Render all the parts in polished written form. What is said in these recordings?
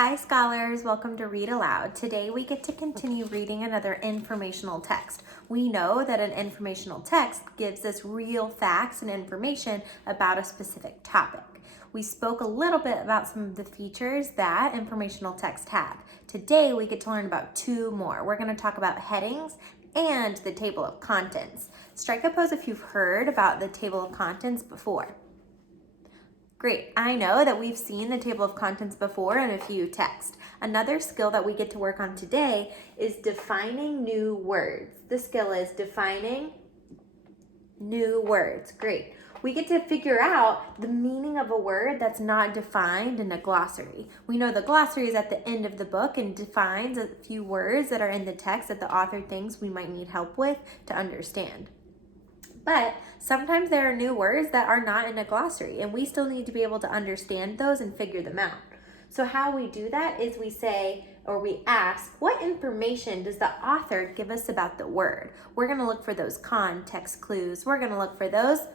Hi scholars, welcome to Read Aloud. Today we get to continue reading another informational text. We know that an informational text gives us real facts and information about a specific topic. We spoke a little bit about some of the features that informational text have. Today we get to learn about two more. We're going to talk about headings and the table of contents. Strike a pose if you've heard about the table of contents before. Great, I know that we've seen the table of contents before in a few texts. Another skill that we get to work on today is defining new words. The skill is defining new words. Great. We get to figure out the meaning of a word that's not defined in a glossary. We know the glossary is at the end of the book and defines a few words that are in the text that the author thinks we might need help with to understand. But sometimes there are new words that are not in a glossary, and we still need to be able to understand those and figure them out. So how we do that is we say, or we ask, what information does the author give us about the word? We're going to look for those context clues. We're going to look for those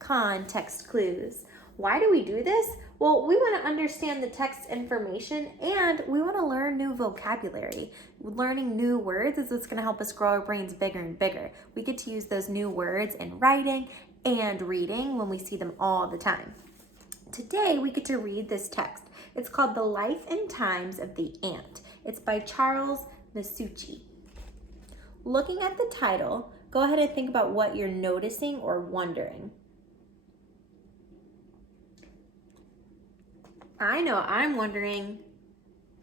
context clues. Why do we do this? Well, we want to understand the text information and we want to learn new vocabulary. Learning new words is what's going to help us grow our brains bigger and bigger. We get to use those new words in writing and reading when we see them all the time. Today, we get to read this text. It's called The Life and Times of the Ant. It's by Charles Masucci. Looking at the title, go ahead and think about what you're noticing or wondering. I know I'm wondering,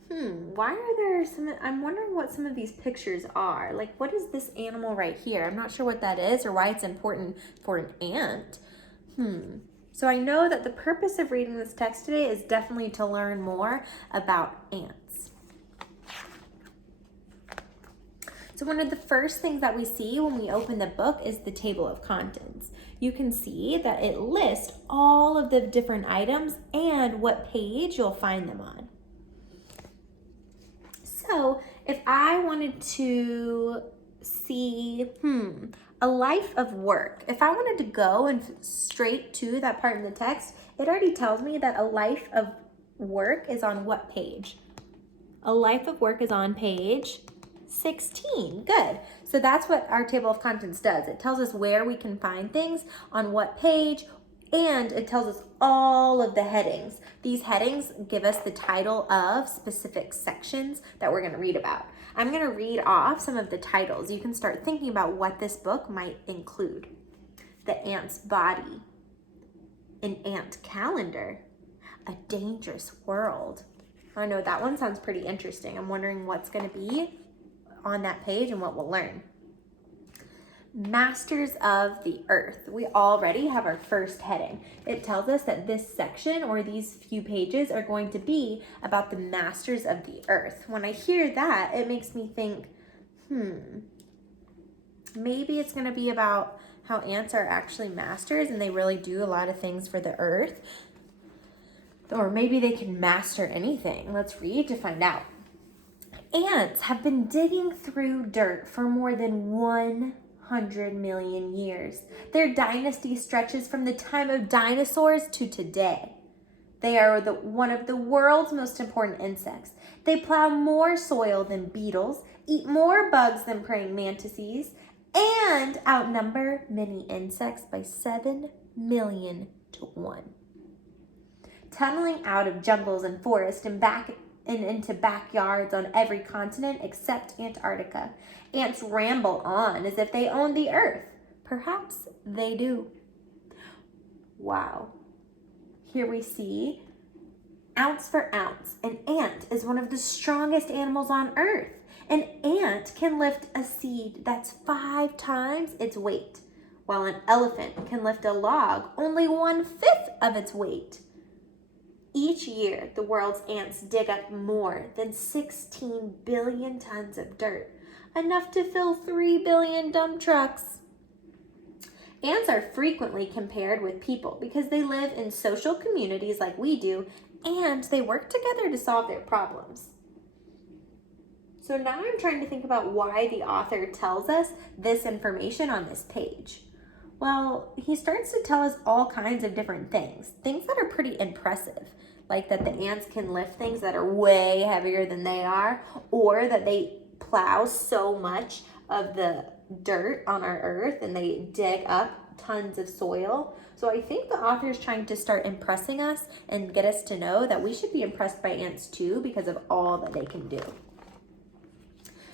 why are there I'm wondering what some of these pictures are. Like, what is this animal right here? I'm not sure what that is or why it's important for an ant. So I know that the purpose of reading this text today is definitely to learn more about ants. So one of the first things that we see when we open the book is the table of contents. You can see that it lists all of the different items and what page you'll find them on. So if I wanted to see, a life of work, if I wanted to go and straight to that part in the text, it already tells me that a life of work is on what page? A life of work is on page 16. Good. So that's what our table of contents does. It tells us where we can find things, on what page, and it tells us all of the headings. These headings give us the title of specific sections that we're going to read about. I'm going to read off some of the titles. You can start thinking about what this book might include. The Ant's Body, An Ant Calendar, A Dangerous World. I know that one sounds pretty interesting. I'm wondering what's going to be on that page and what we'll learn. Masters of the Earth. We already have our first heading. It tells us that this section or these few pages are going to be about the masters of the earth. When I hear that, it makes me think, maybe it's going to be about how ants are actually masters and they really do a lot of things for the earth. Or maybe they can master anything. Let's read to find out. Ants have been digging through dirt for more than 100 million years. Their dynasty stretches from the time of dinosaurs to today. They are one of the world's most important insects. They plow more soil than beetles, eat more bugs than praying mantises, and outnumber many insects by 7 million to 1. Tunneling out of jungles and forests and into backyards on every continent except Antarctica. Ants ramble on as if they own the earth. Perhaps they do. Wow. Here we see ounce for ounce. An ant is one of the strongest animals on earth. An ant can lift a seed that's 5 times its weight, while an elephant can lift a log only 1/5 of its weight. Each year, the world's ants dig up more than 16 billion tons of dirt, enough to fill 3 billion dump trucks. Ants are frequently compared with people because they live in social communities like we do, and they work together to solve their problems. So now I'm trying to think about why the author tells us this information on this page. Well, he starts to tell us all kinds of different things that are pretty impressive. like that the ants can lift things that are way heavier than they are, or that they plow so much of the dirt on our earth and they dig up tons of soil. So I think the author is trying to start impressing us and get us to know that we should be impressed by ants too because of all that they can do.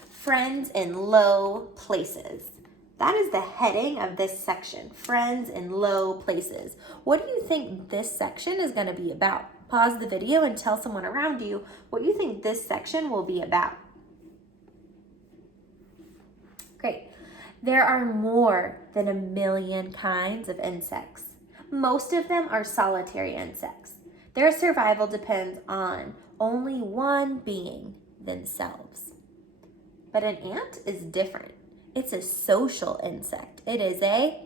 Friends in low places. That is the heading of this section, friends in low places. What do you think this section is going to be about? Pause the video and tell someone around you what you think this section will be about. Great. There are more than 1 million kinds of insects. Most of them are solitary insects. Their survival depends on only one being, themselves. But an ant is different. It's a social insect. It is a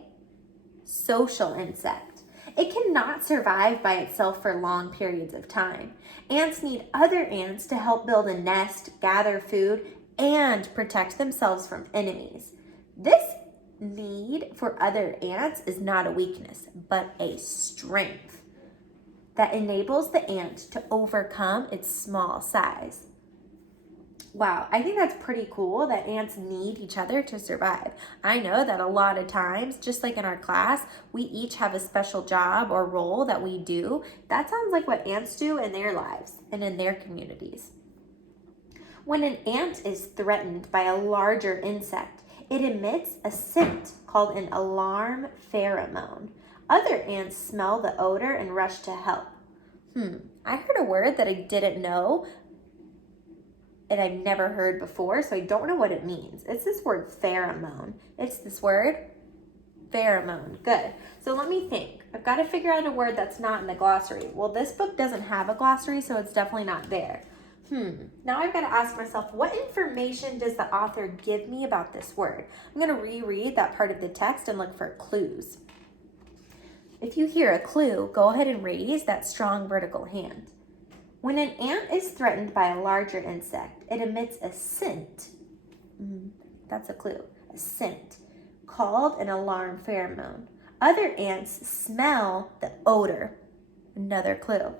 social insect. It cannot survive by itself for long periods of time. Ants need other ants to help build a nest, gather food, and protect themselves from enemies. This need for other ants is not a weakness, but a strength that enables the ant to overcome its small size. Wow, I think that's pretty cool that ants need each other to survive. I know that a lot of times, just like in our class, we each have a special job or role that we do. That sounds like what ants do in their lives and in their communities. When an ant is threatened by a larger insect, it emits a scent called an alarm pheromone. Other ants smell the odor and rush to help. I heard a word that I didn't know and I've never heard before, so I don't know what it means. It's this word pheromone. It's this word pheromone. Good. So let me think. I've got to figure out a word that's not in the glossary. Well, this book doesn't have a glossary, so it's definitely not there. Now I've got to ask myself, what information does the author give me about this word? I'm going to reread that part of the text and look for clues. If you hear a clue, go ahead and raise that strong vertical hand. When an ant is threatened by a larger insect, it emits a scent. That's a clue. A scent called an alarm pheromone. Other ants smell the odor. Another clue.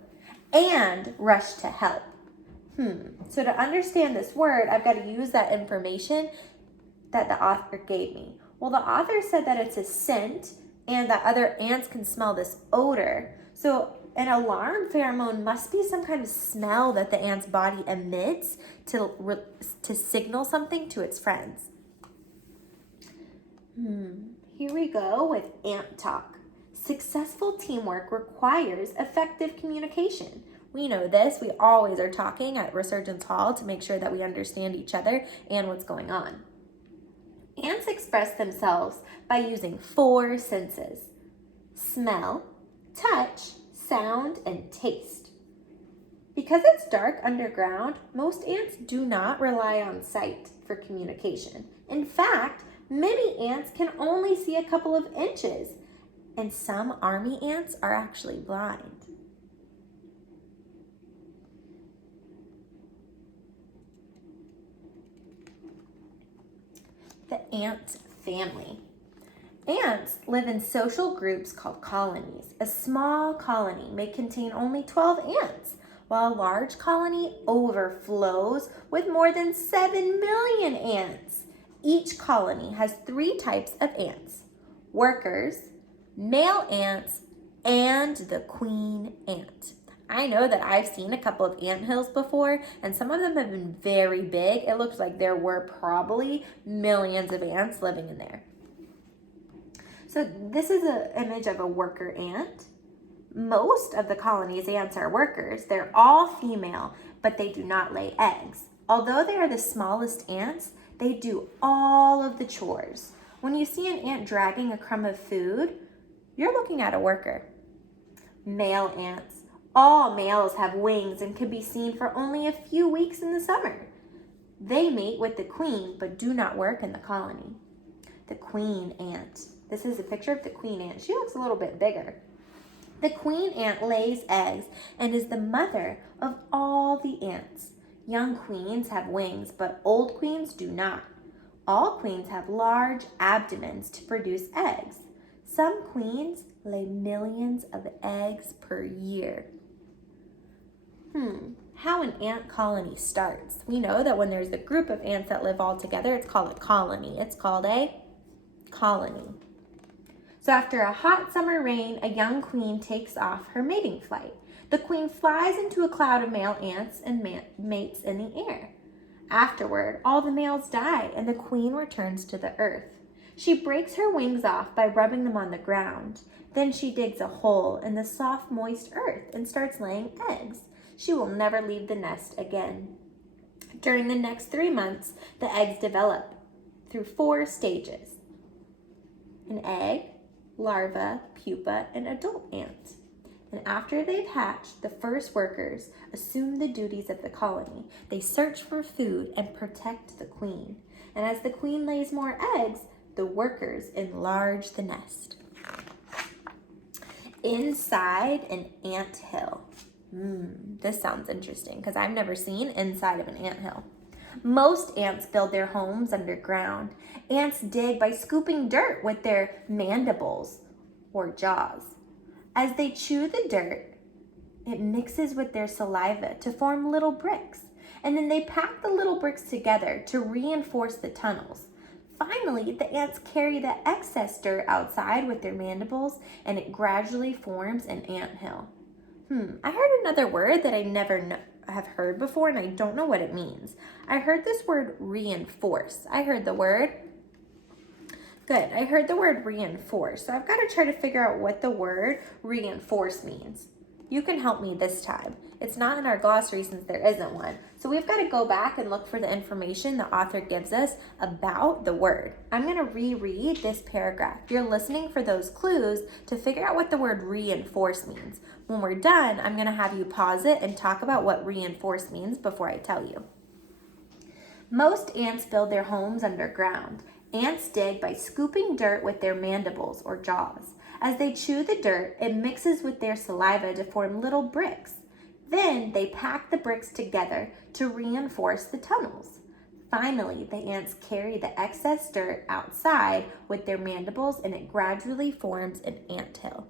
And rush to help. So to understand this word, I've got to use that information that the author gave me. Well, the author said that it's a scent and that other ants can smell this odor. So an alarm pheromone must be some kind of smell that the ant's body emits to signal something to its friends. Here we go with ant talk. Successful teamwork requires effective communication. We know this. We always are talking at Resurgence Hall to make sure that we understand each other and what's going on. Ants express themselves by using 4 senses: smell, touch, sound, and taste. Because it's dark underground, most ants do not rely on sight for communication. In fact, many ants can only see a couple of inches, and some army ants are actually blind. The ant family. Ants live in social groups called colonies. A small colony may contain only 12 ants, while a large colony overflows with more than 7 million ants. Each colony has 3 types of ants: workers, male ants, and the queen ant. I know that I've seen a couple of anthills before, and some of them have been very big. It looks like there were probably millions of ants living in there. So this is an image of a worker ant. Most of the colony's ants are workers. They're all female, but they do not lay eggs. Although they are the smallest ants, they do all of the chores. When you see an ant dragging a crumb of food, you're looking at a worker. Male ants. All males have wings and can be seen for only a few weeks in the summer. They mate with the queen, but do not work in the colony. The queen ant. This is a picture of the queen ant. She looks a little bit bigger. The queen ant lays eggs and is the mother of all the ants. Young queens have wings, but old queens do not. All queens have large abdomens to produce eggs. Some queens lay millions of eggs per year. How an ant colony starts. We know that when there's a group of ants that live all together, it's called a colony. It's called a colony. So after a hot summer rain, a young queen takes off her mating flight. The queen flies into a cloud of male ants and mates in the air. Afterward, all the males die and the queen returns to the earth. She breaks her wings off by rubbing them on the ground. Then she digs a hole in the soft, moist earth and starts laying eggs. She will never leave the nest again. During the next 3 months, the eggs develop through 4 stages: an egg, larva, pupa, and adult ant. And after they've hatched, the first workers assume the duties of the colony. They search for food and protect the queen. And as the queen lays more eggs, the workers enlarge the nest. Inside an anthill. This sounds interesting because I've never seen inside of an anthill. Most ants build their homes underground. Ants dig by scooping dirt with their mandibles or jaws. As they chew the dirt, it mixes with their saliva to form little bricks. And then they pack the little bricks together to reinforce the tunnels. Finally, the ants carry the excess dirt outside with their mandibles, and it gradually forms an anthill. I heard another word that I never have heard before, and I don't know what it means. I heard this word reinforce. I heard the word reinforce. So I've got to try to figure out what the word reinforce means. You can help me this time. It's not in our glossary since there isn't one. So we've got to go back and look for the information the author gives us about the word. I'm going to reread this paragraph. You're listening for those clues to figure out what the word reinforce means. When we're done, I'm going to have you pause it and talk about what reinforce means before I tell you. Most ants build their homes underground. Ants dig by scooping dirt with their mandibles or jaws. As they chew the dirt, it mixes with their saliva to form little bricks. Then they pack the bricks together to reinforce the tunnels. Finally, the ants carry the excess dirt outside with their mandibles, and it gradually forms an anthill.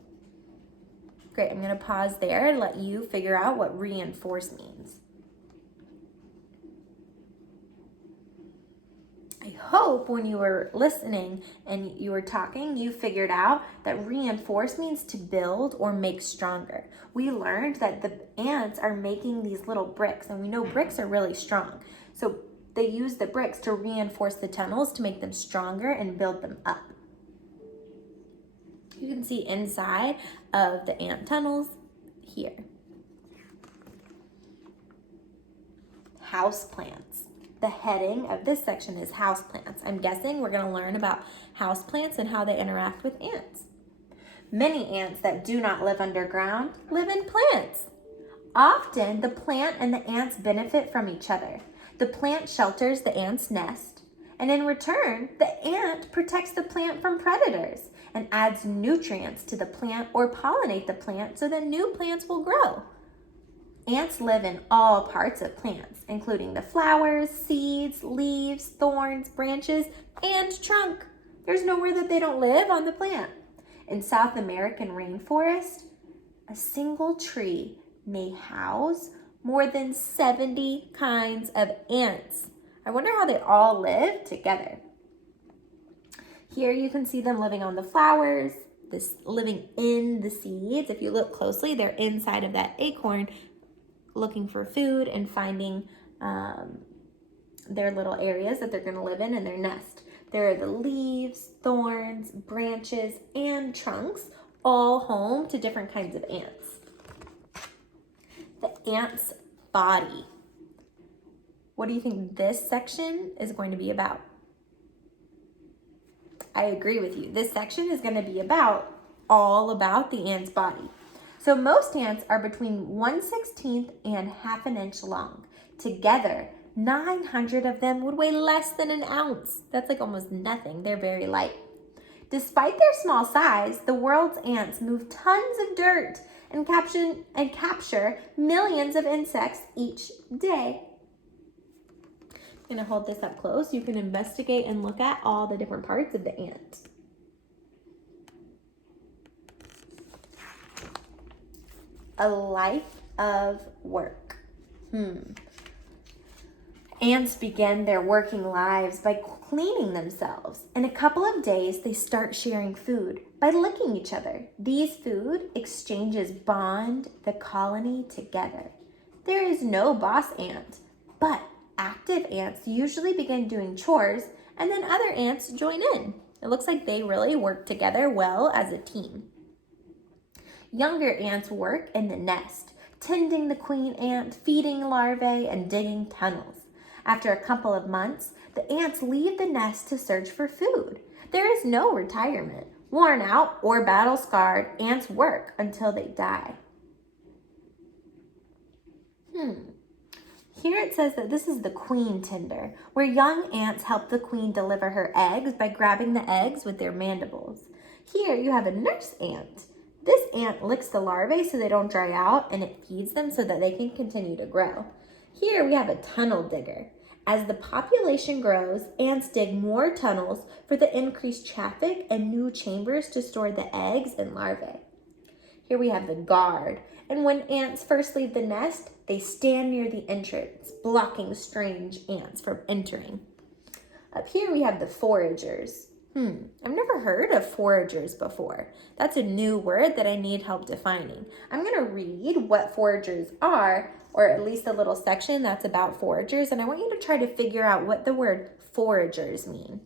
Great, I'm going to pause there and let you figure out what reinforce means. I hope when you were listening and you were talking, you figured out that reinforce means to build or make stronger. We learned that the ants are making these little bricks, and we know bricks are really strong. So they use the bricks to reinforce the tunnels to make them stronger and build them up. You can see inside of the ant tunnels here. Houseplants. The heading of this section is houseplants. I'm guessing we're going to learn about houseplants and how they interact with ants. Many ants that do not live underground live in plants. Often, the plant and the ants benefit from each other. The plant shelters the ant's nest, and in return, the ant protects the plant from predators and adds nutrients to the plant or pollinate the plant so that new plants will grow. Ants live in all parts of plants, including the flowers, seeds, leaves, thorns, branches, and trunk. There's nowhere that they don't live on the plant. In South American rainforest, a single tree may house more than 70 kinds of ants. I wonder how they all live together. Here you can see them living on the flowers, living in the seeds. If you look closely, they're inside of that acorn, looking for food and finding their little areas that they're going to live in their nest. There are the leaves, thorns, branches, and trunks, all home to different kinds of ants. The ant's body. What do you think this section is going to be about? I agree with you. This section is going to be all about the ant's body. So most ants are between 1/16 and ½ an inch long. Together, 900 of them would weigh less than an ounce. That's like almost nothing. They're very light. Despite their small size, the world's ants move tons of dirt and capture millions of insects each day. I'm going to hold this up close. You can investigate and look at all the different parts of the ant. A life of work. Ants begin their working lives by cleaning themselves. In a couple of days, they start sharing food by licking each other. These food exchanges bond the colony together. There is no boss ant, but active ants usually begin doing chores, and then other ants join in. It looks like they really work together well as a team. Younger ants work in the nest, tending the queen ant, feeding larvae, and digging tunnels. After a couple of months, the ants leave the nest to search for food. There is no retirement. Worn out or battle-scarred, ants work until they die. Here it says that this is the queen tender, where young ants help the queen deliver her eggs by grabbing the eggs with their mandibles. Here you have a nurse ant. This ant licks the larvae so they don't dry out, and it feeds them so that they can continue to grow. Here we have a tunnel digger. As the population grows, ants dig more tunnels for the increased traffic and new chambers to store the eggs and larvae. Here we have the guard. And when ants first leave the nest, they stand near the entrance, blocking strange ants from entering. Up here we have the foragers. I've never heard of foragers before. That's a new word that I need help defining. I'm going to read what foragers are, or at least a little section that's about foragers, and I want you to try to figure out what the word foragers mean.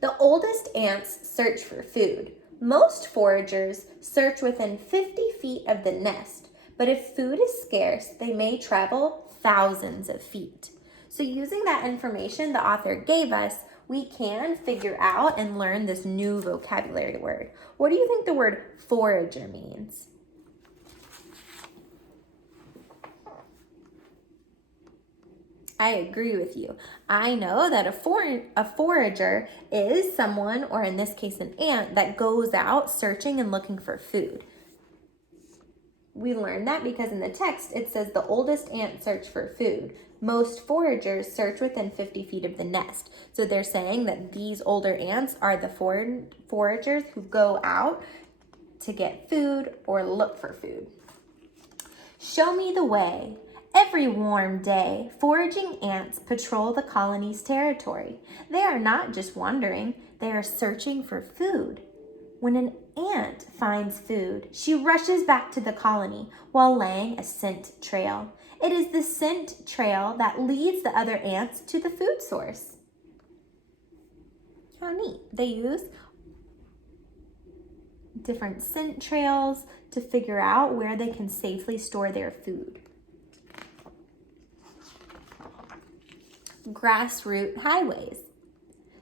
The oldest ants search for food. Most foragers search within 50 feet of the nest, but if food is scarce, they may travel thousands of feet. So using that information the author gave us, we can figure out and learn this new vocabulary word. What do you think the word forager means? I agree with you. I know that a forager is someone, or in this case an ant, that goes out searching and looking for food. We learned that because in the text it says the oldest ant search for food. Most foragers search within 50 feet of the nest. So they're saying that these older ants are the foragers who go out to get food or look for food. Show me the way. Every warm day, foraging ants patrol the colony's territory. They are not just wandering, they are searching for food. When an ant finds food, she rushes back to the colony while laying a scent trail. It is the scent trail that leads the other ants to the food source. How neat. They use different scent trails to figure out where they can safely store their food. Grassroot highways.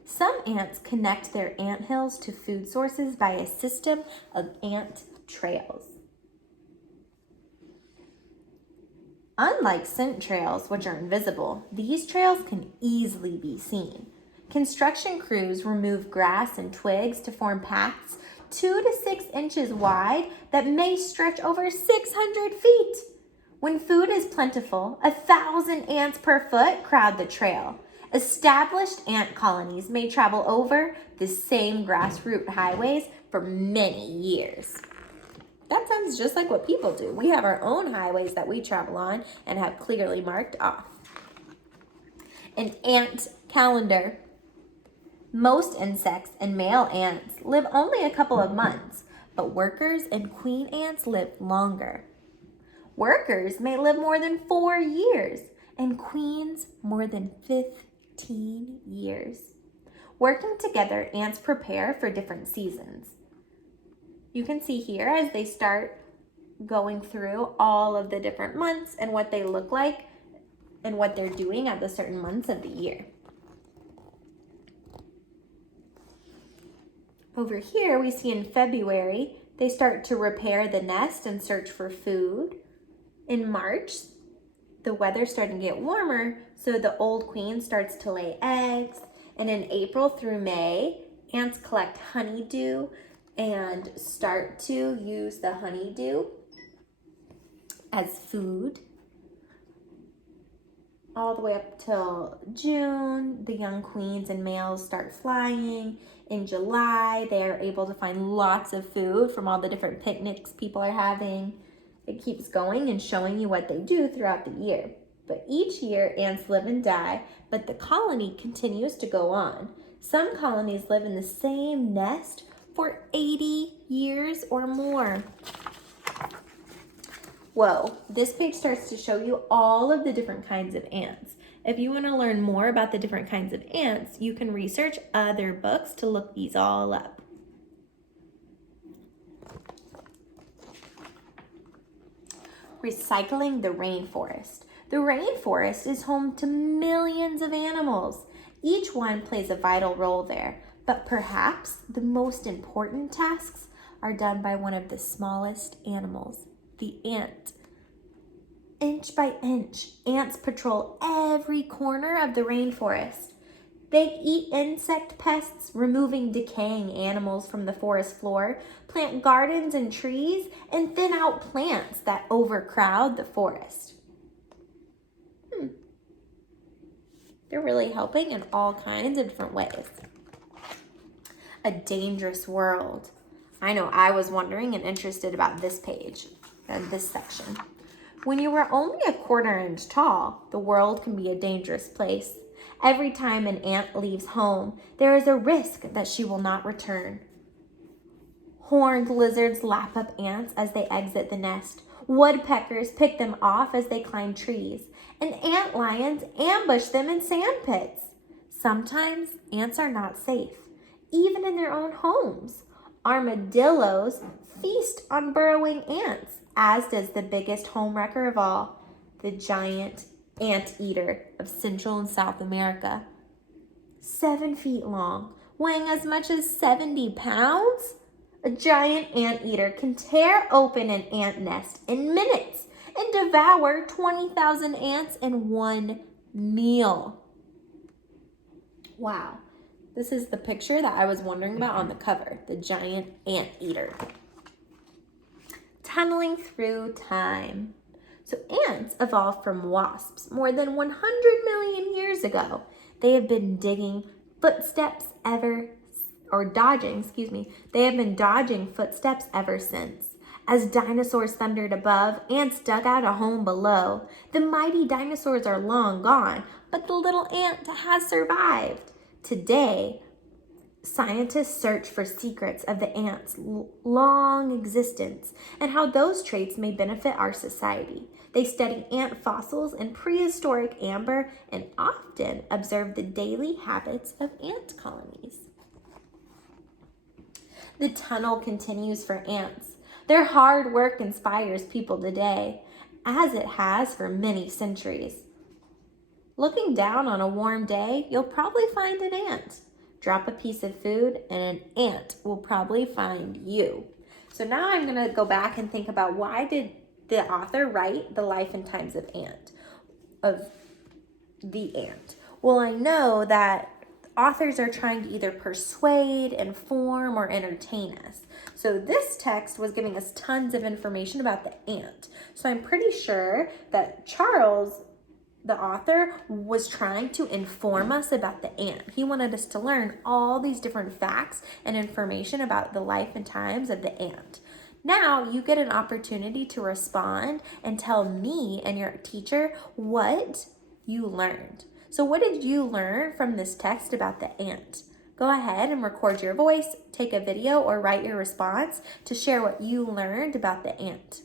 Some ants connect their anthills to food sources by a system of ant trails. Unlike scent trails, which are invisible, these trails can easily be seen. Construction crews remove grass and twigs to form paths 2 to 6 inches wide that may stretch over 600 feet. When food is plentiful, 1,000 ants per foot crowd the trail. Established ant colonies may travel over the same grassroot highways for many years. That sounds just like what people do. We have our own highways that we travel on and have clearly marked off. An ant calendar. Most insects and male ants live only a couple of months, but workers and queen ants live longer. Workers may live more than 4 years, and queens more than 15 years. Working together, ants prepare for different seasons. You can see here as they start going through all of the different months and what they look like and what they're doing at the certain months of the year. Over here, we see in February, they start to repair the nest and search for food. In March, the weather's starting to get warmer, so the old queen starts to lay eggs. And in April through May, ants collect honeydew and start to use the honeydew as food. All the way up till June, the young queens and males start flying. In July, they are able to find lots of food from all the different picnics people are having. It keeps going and showing you what they do throughout the year. But each year, ants live and die, but the colony continues to go on. Some colonies live in the same nest for 80 years or more. Whoa, this page starts to show you all of the different kinds of ants. If you want to learn more about the different kinds of ants, you can research other books to look these all up. Recycling the rainforest. The rainforest is home to millions of animals. Each one plays a vital role there, but perhaps the most important tasks are done by one of the smallest animals, the ant. Inch by inch, ants patrol every corner of the rainforest. They eat insect pests, removing decaying animals from the forest floor, plant gardens and trees, and thin out plants that overcrowd the forest. They're really helping in all kinds of different ways. A dangerous world. I know I was wondering and interested about this page and this section. When you are only a quarter inch tall, the world can be a dangerous place. Every time an ant leaves home, there is a risk that she will not return. Horned lizards lap up ants as they exit the nest. Woodpeckers pick them off as they climb trees, and ant lions ambush them in sand pits. Sometimes ants are not safe, even in their own homes. Armadillos feast on burrowing ants, as does the biggest homewrecker of all, the giant anteater of Central and South America. 7 feet long, weighing as much as 70 pounds, a giant anteater can tear open an ant nest in minutes and devour 20,000 ants in one meal. Wow, this is the picture that I was wondering about on the cover, the giant anteater. Tunneling through time. So ants evolved from wasps more than 100 million years ago. They have been dodging footsteps ever since. As dinosaurs thundered above, ants dug out a home below. The mighty dinosaurs are long gone, but the little ant has survived. Today, scientists search for secrets of the ant's long existence and how those traits may benefit our society. They study ant fossils in prehistoric amber and often observe the daily habits of ant colonies. The tunnel continues for ants. Their hard work inspires people today, as it has for many centuries. Looking down on a warm day, you'll probably find an ant. Drop a piece of food and an ant will probably find you. So now I'm going to go back and think about, why did the author write The Life and Times of the Ant? Well, I know that authors are trying to either persuade, inform, or entertain us. So this text was giving us tons of information about the ant. So I'm pretty sure that Charles, the author, was trying to inform us about the ant. He wanted us to learn all these different facts and information about the life and times of the ant. Now you get an opportunity to respond and tell me and your teacher what you learned. So what did you learn from this text about the ant? Go ahead and record your voice, take a video, or write your response to share what you learned about the ant.